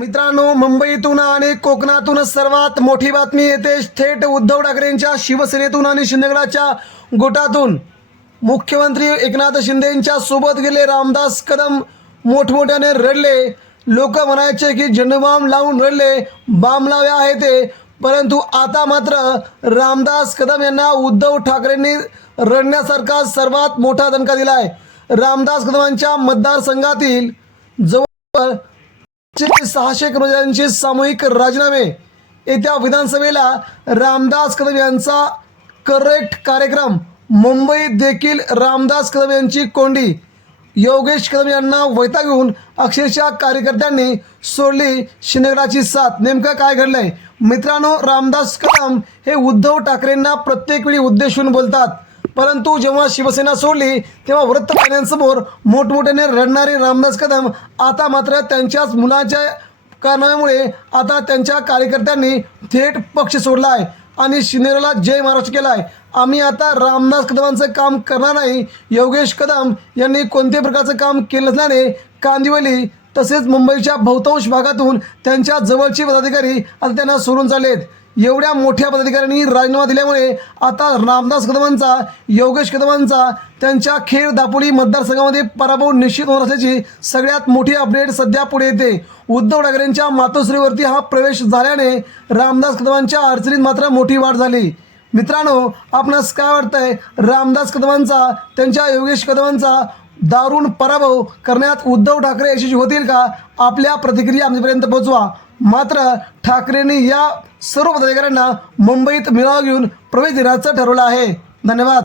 मित्रांनो मुंबईतून आणि कोकणातून सर्वात मोठी बातमी येते थेट उद्धव ठाकरेंच्या शिवसेनेतून आणि शिंदेगडाच्या गोटातून. मुख्यमंत्री एकनाथ शिंदेंच्या सोबत गेले रामदास कदम मोठमोठ्याने रडले. लोक म्हणायचे की झेंडूबाम लावून रडले बाम लाव्या आहे ते. परंतु आता मात्र रामदास कदम यांना उद्धव ठाकरेंनी रडण्यासारखा सर्वात मोठा दणका दिला आहे रामदास कदमांच्या मतदारसंघातील जवळ चे सहाशे कर्मचाऱ्यांचे सामूहिक राजीनामे. येत्या विधानसभेला रामदास कदम यांचा करेक्ट कार्यक्रम. मुंबईत देखील रामदास कदम यांची कोंडी. योगेश कदम यांना वैताग घेऊन अक्षरशः कार्यकर्त्यांनी सोडली शिंदेगडाची साथ. नेमकं काय घडलंय? मित्रांनो रामदास कदम हे उद्धव ठाकरेंना प्रत्येक वेळी उद्देशून बोलतात. परंतु जेव्हा शिवसेना सोडली तेव्हा वृत्तवाहिन्यांसमोर मोठमोठ्याने रडणारे रामदास कदम आता मात्र त्यांच्याच मुलाच्या कारणामुळे आता त्यांच्या कार्यकर्त्यांनी थेट पक्ष सोडला आहे आणि शिनेरला जय महाराष्ट्र केला आहे. आम्ही आता रामदास कदमांचं काम करणार नाही. योगेश कदम यांनी कोणत्याही प्रकारचं काम केलं नसल्याने कांदिवली तसेच मुंबईच्या बहुतांश भागातून त्यांच्या जवळचे पदाधिकारी आता त्यांना सोडून चाललेत. एवढ्या मोठ्या पदाधिकाऱ्यांनी राजीनामा दिल्यामुळे आता रामदास कदमांचा योगेश कदमांचा त्यांच्या खेळ दापोली मतदारसंघामध्ये पराभव निश्चित होणार असल्याची सगळ्यात मोठी अपडेट सध्या पुढे येते. उद्धव ठाकरेंच्या मातोश्रीवरती हा प्रवेश झाल्याने रामदास कदमांच्या अडचणीत मात्र मोठी वाढ झाली. मित्रांनो आपणास काय वाटतंय? रामदास कदमांचा त्यांच्या योगेश कदमांचा दारुण पराभव करण्यात उद्धव ठाकरे यशस्वी होतील का? आपल्या प्रतिक्रिया आमच्यापर्यंत पोहोचवा. मात्र ठाकरेंनी या सर्व पदाधिकाऱ्यांना मुंबईत मिळावा घेऊन प्रवेश देण्याचं ठरवलं आहे. धन्यवाद.